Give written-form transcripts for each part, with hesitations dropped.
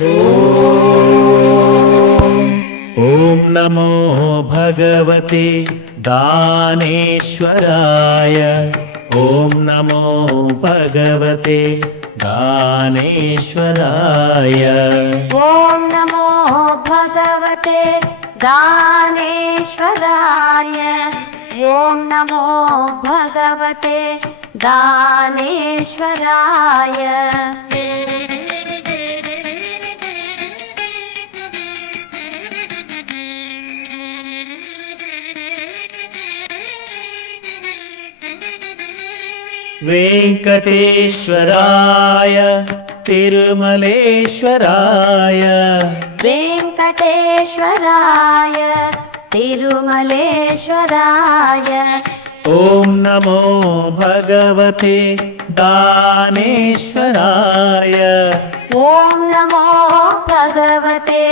ॐ नमो भगवते दानेश्वराय। ॐ नमो भगवते दानेश्वराय। ॐ नमो भगवते दानेश्वराय। ॐ नमो भगवते दानेश्वराय। वेङ्कटेश्वराय तिरुमलेश्वराय। वेङ्कटेश्वराय तिरुमलेश्वराय। ॐ नमो भगवते दानेश्वराय। ॐ नमो भगवते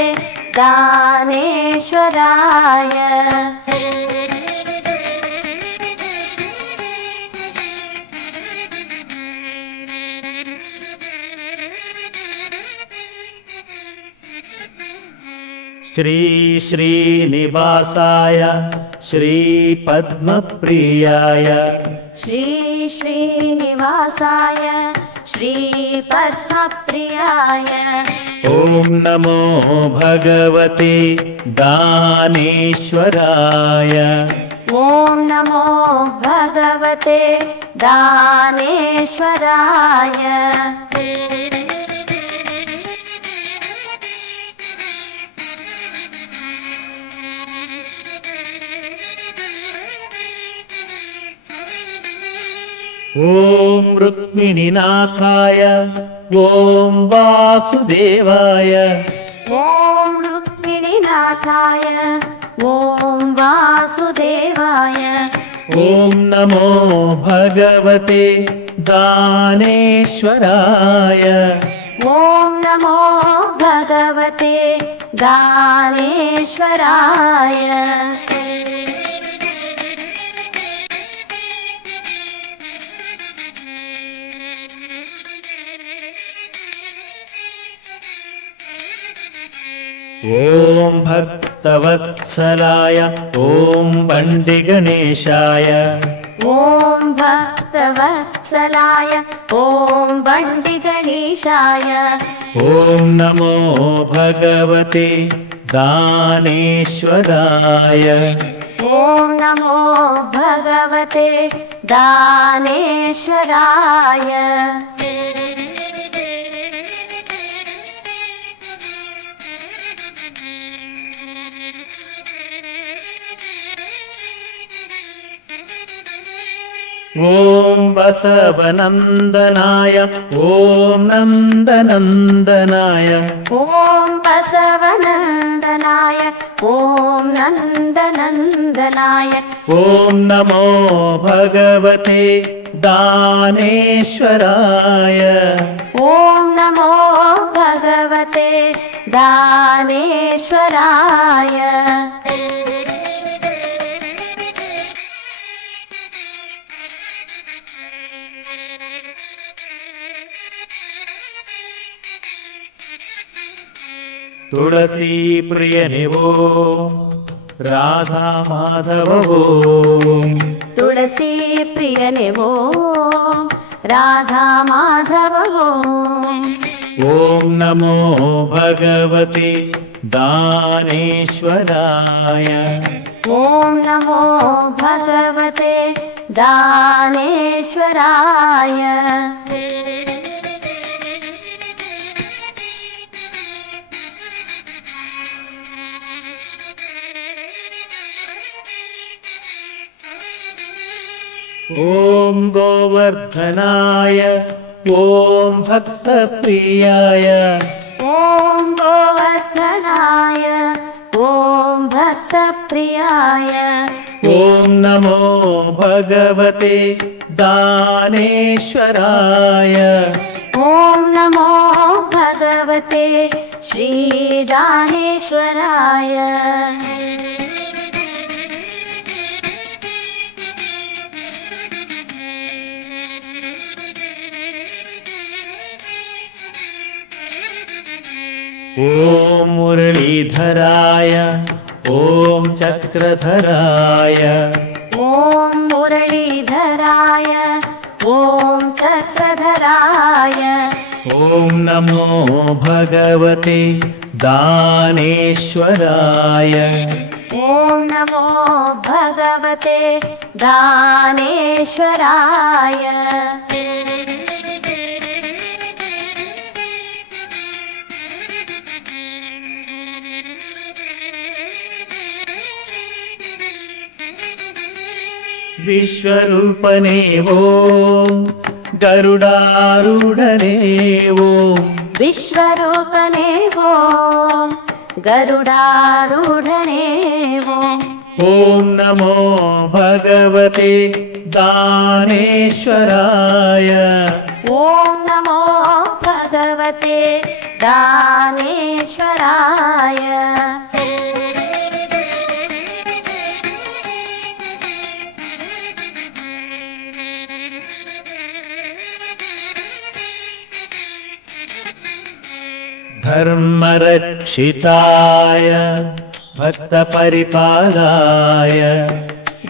दानेश्वराय। श्री श्रीनिवासाय श्रीपद्मप्रियाय। श्री श्रीनिवासाय श्रीपद्मप्रियाय। ॐ नमो भगवते दानेश्वराय। ॐ नमो भगवते दानेश्वराय। ॐ रुक्मिणीनाथाय ॐ वासुदेवाय। ॐ रुक्मिणीनाथाय ॐ वासुदेवाय। ॐ नमो भगवते दानेश्वराय। ॐ नमो भगवते दानेश्वराय। ॐ भक्तवत्सलाय ॐ बण्डिगणेशाय। ॐ भक्तवत्सलाय ॐ बण्डिगणेशाय। ॐ नमो भगवते दानेश्वराय। ॐ नमो भगवते दानेश्वराय। ॐ बसवनन्दनाय ॐ नन्दनन्दनाय। ॐ बसवनन्दनाय ॐ नन्दनन्दनाय। ॐ नमो भगवते दानेश्वराय। ॐ नमो भगवते दानेश्वराय। तुलसी प्रियनिवो राधा माधव। तुलसी प्रियने वो राधा माधव। ॐ नमो भगवते दानेश्वराय। ॐ नमो भगवते दानेश्वराय। ॐ गोवर्धनाय ॐ भक्तप्रियाय। ॐ गोवर्धनाय ॐ भक्तप्रियाय। ॐ नमो भगवते दानेश्वराय। ॐ नमो भगवते श्रीदानेश्वराय। ॐ मुरलीधराय ॐ चक्रधराय ॐ मुरलीधराय ॐ चक्रधराय ॐ नमो भगवते दानेश्वराय ॐ नमो भगवते दानेश्वराय विश्वरूपने ॐ गरुडारूढने ॐ विश्वरूपने ॐ गरुडारूढने ॐ नमो भगवते दानेश्वराय ॐ नमो भगवते दानेश्वराय धर्मरक्षिताय भक्तपरिपालाय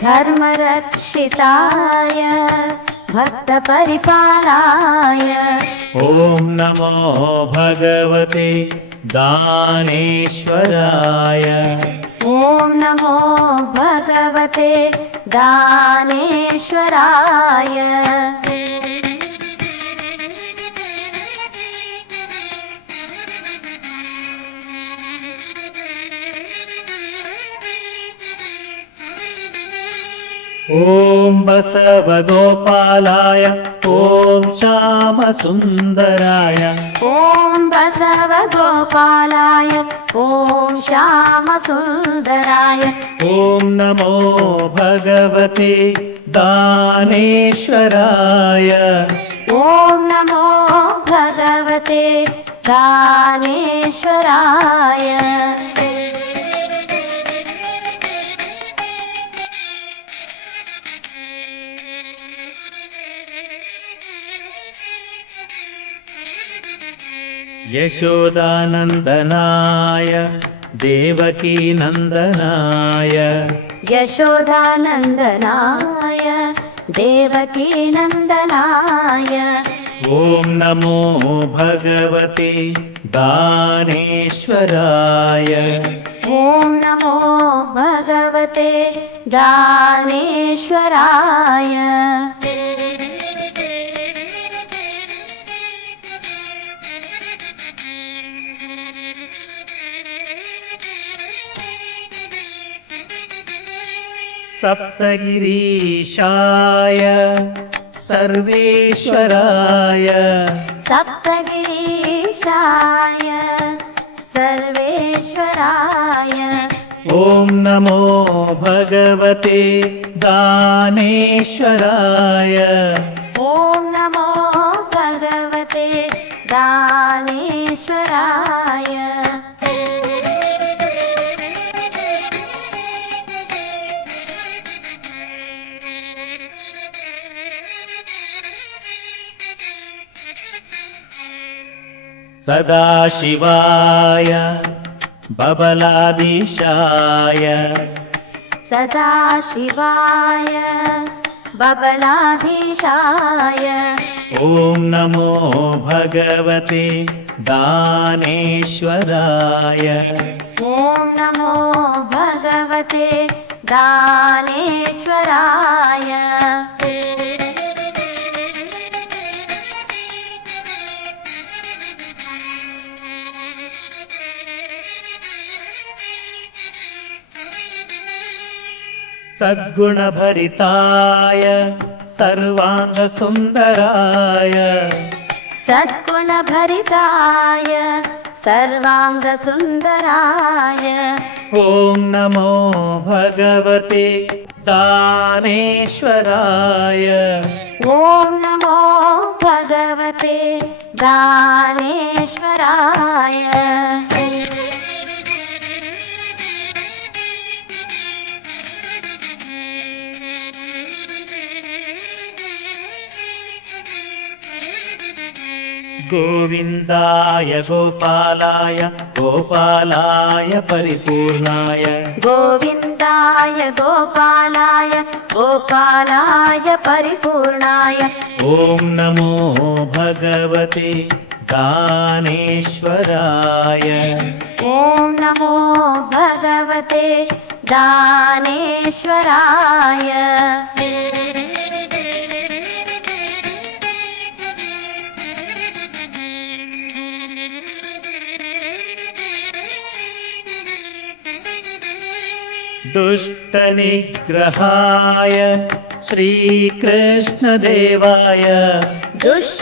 धर्मरक्षिताय भक्तपरिपालाय ॐ नमो भगवते दानेश्वराय ॐ नमो भगवते दानेश्वराय ॐ बसवगोपालाय ॐ श्यामसुन्दराय ॐ बसवगोपालाय ॐ श्यामसुन्दराय ॐ नमो भगवते दानेश्वराय ॐ नमो भगवते दानेश्वराय यशोदानन्दनाय देवकीनन्दनाय यशोदानन्दनाय देवकीनन्दनाय ॐ नमो भगवते दानेश्वराय ॐ नमो भगवते दानेश्वराय सप्तगिरीशाय सर्वेश्वराय सप्तगिरीशाय सर्वेश्वराय ॐ नमो भगवते दानेश्वराय ॐ नमो भगवते दानेश्वराय सदाशिवाय बबलादिशाय सदाशिवाय बबलाधीशाय ॐ नमो भगवते दानेश्वराय ॐ नमो भगवते दानेश्वराय सद्गुणभरिताय सर्वाङ्गसुन्दराय सद्गुणभरिताय सर्वाङ्गसुन्दराय ॐ नमो भगवते दानेश्वराय ॐ नमो भगवते दानेश्वराय गोविन्दाय गोपालाय गोपालाय परिपूर्णाय गोविन्दाय गोपालाय गोपालाय परिपूर्णाय ॐ नमो भगवते दानेश्वराय ॐ नमो भगवते दानेश्वराय दुष्टनिग्रहाय श्रीकृष्णदेवाय दुष्टनिग्रहाय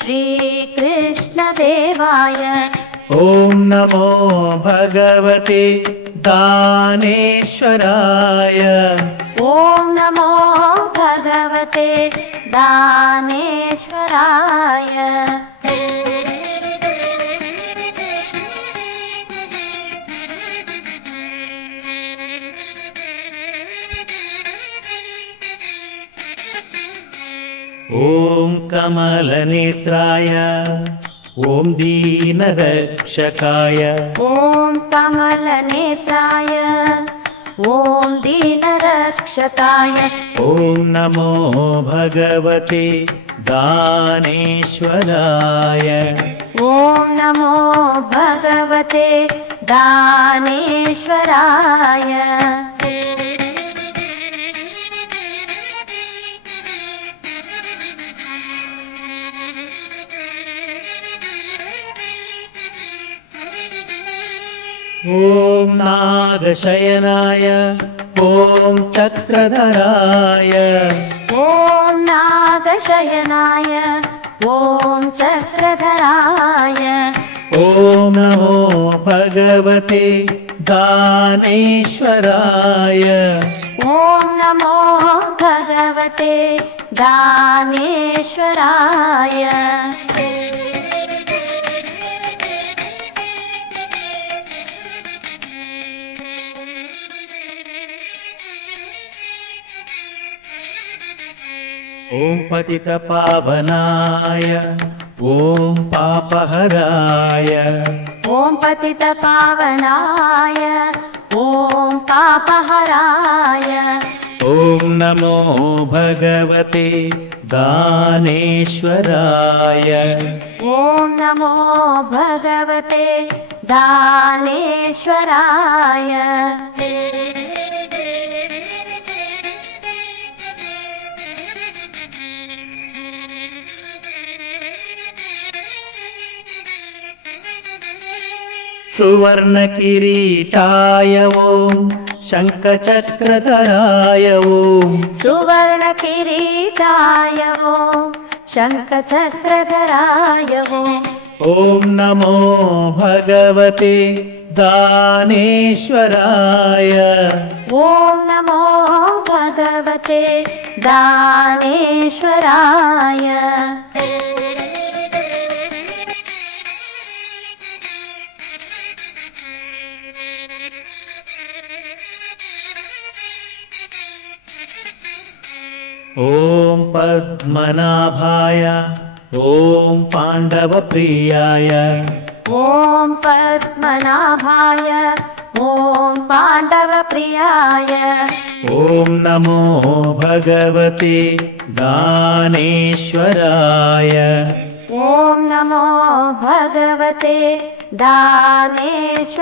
श्रीकृष्णदेवाय ॐ नमो भगवते दानेश्वराय ॐ नमो भगवते दानेश्वराय ॐ कमलनेत्राय ॐ दीनरक्षकाय ॐ कमलनेत्राय ॐ दीनरक्षकाय ॐ नमो भगवते दानेश्वराय ॐ नमो भगवते दानेश्वराय ॐ नागशयनाय ॐ चक्रधराय ॐ नागशयनाय ॐ चक्रधराय ॐ नमो भगवते दानेश्वराय ॐ नमो भगवते दानेश्वराय ॐ पतितपावनाय ॐ पापहराय ॐ पतितपावनाय ॐ पापहराय ॐ नमो भगवते दानेश्वराय ॐ नमो भगवते दानेश्वराय सुवर्णकिरीटाय ॐ शङ्खचक्रधराय ॐ सुवर्णकिरीटाय ॐ शङ्खचक्रधराय ॐ नमो भगवते दानेश्वराय ॐ नमो भगवते दानेश्वराय ॐ पद्मनाभाय ॐ पाण्डवप्रियाय ॐ पद्मनाभाय ॐ पाण्डवप्रियाय ॐ नमो भगवते दानेश्वराय ॐ नमो भगवते दानेश्वराय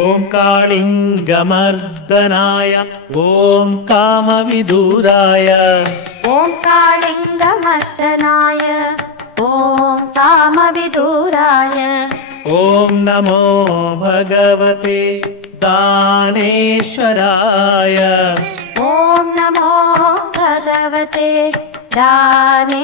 ॐ कालिङ्गमर्दनाय ॐ कामविदुराय ॐ कालिङ्गमर्दनाय ॐ कामविदुराय ॐ नमो भगवते दानेश्वराय ॐ नमो भगवते दानेश्वराय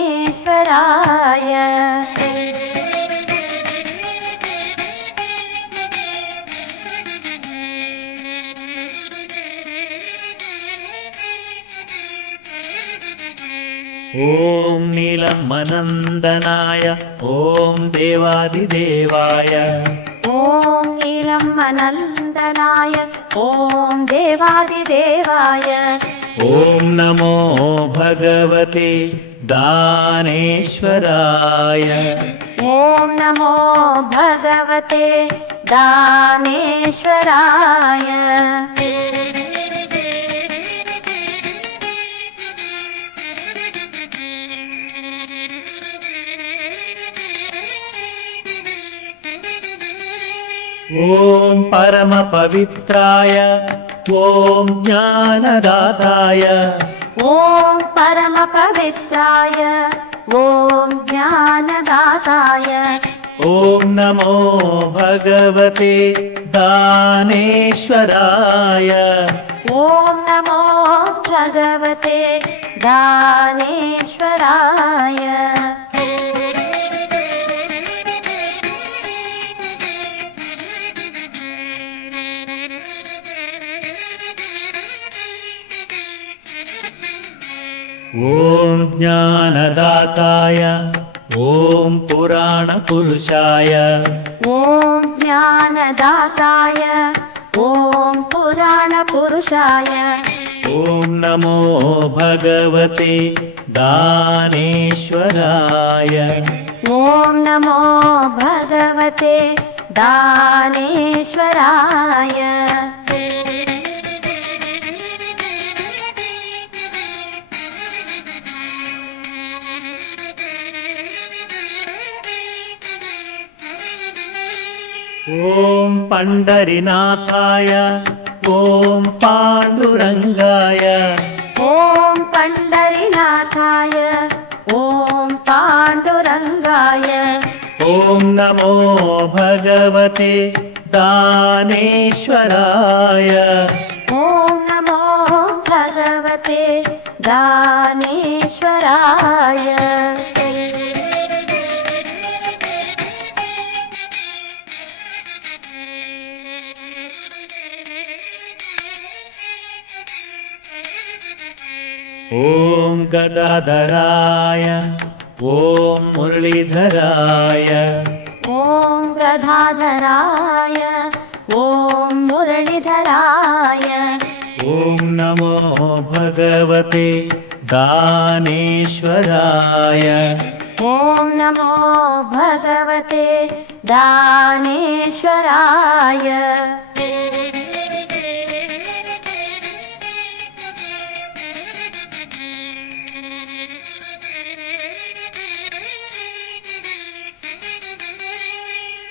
ॐ नीलमनन्दनाय ॐ देवादिदेवाय ॐ नीलमनन्दनाय ॐ देवादिदेवाय ॐ नमो भगवते दानेश्वराय ॐ नमो भगवते दानेश्वराय ॐ परमपवित्राय ॐ ज्ञानदाताय ॐ परमपवित्राय ॐ ज्ञानदाताय ॐ नमो भगवते दानेश्वराय ॐ नमो भगवते दानेश्वराय ॐ ज्ञानदाताय ॐ पुराणपुरुषाय ॐ ज्ञानदाताय ॐ पुराणपुरुषाय ॐ नमो भगवते दानेश्वराय ॐ नमो भगवते दानेश्वराय ॐ पण्डरीनाथाय ॐ पाण्डुरङ्गाय ॐ पण्डरीनाथाय ॐ पाण्डुरङ्गाय ॐ नमो भगवते दानेश्वराय ॐ नमो भगवते दानेश्वराय ॐ गदाधराय ॐ मुरलीधराय ॐ गदाधराय ॐ मुरलीधराय ॐ नमो भगवते दानेश्वराय ॐ नमो भगवते दानेश्वराय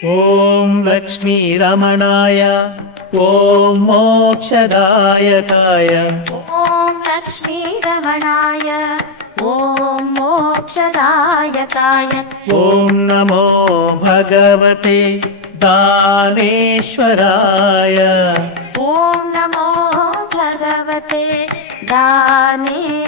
ॐ लक्ष्मीरमणाय ॐ मोक्षदायकाय ॐ लक्ष्मीरमणाय ॐ मोक्षदायकाय ॐ नमो भगवते दानेश्वराय ॐ नमो भगवते दानेश्वराय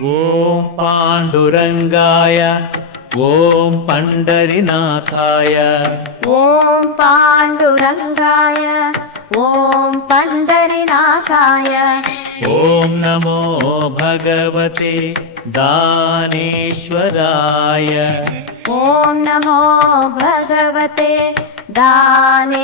ॐ पाण्डुरङ्गाय ॐ पण्डरीनाथाय ॐ पाण्डुरङ्गाय ॐ पण्डरीनाथाय ॐ नमो भगवते दानेश्वराय ॐ नमो भगवते दानेश्वराय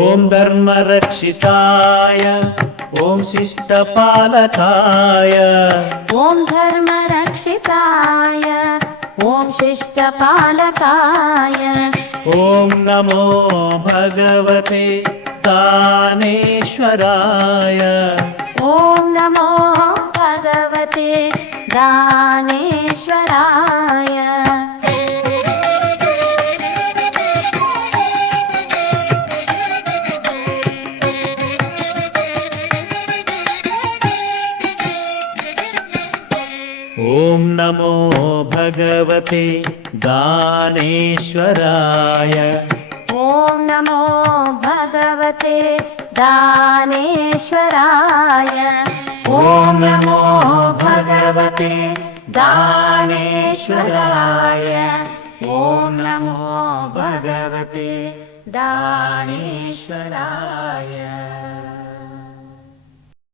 ॐ धर्मरक्षिताय ॐ शिष्टपालकाय ॐ धर्मरक्षिताय ॐ शिष्टपालकाय ॐ नमो भगवते दानेश्वराय ॐ नमो भगवते दानेश्वराय ॐ नमो भगवते दानेश्वराय ॐ नमो भगवते दानेश्वराय ॐ नमो भगवते दानेश्वराय ॐ नमो भगवते दानेश्वराय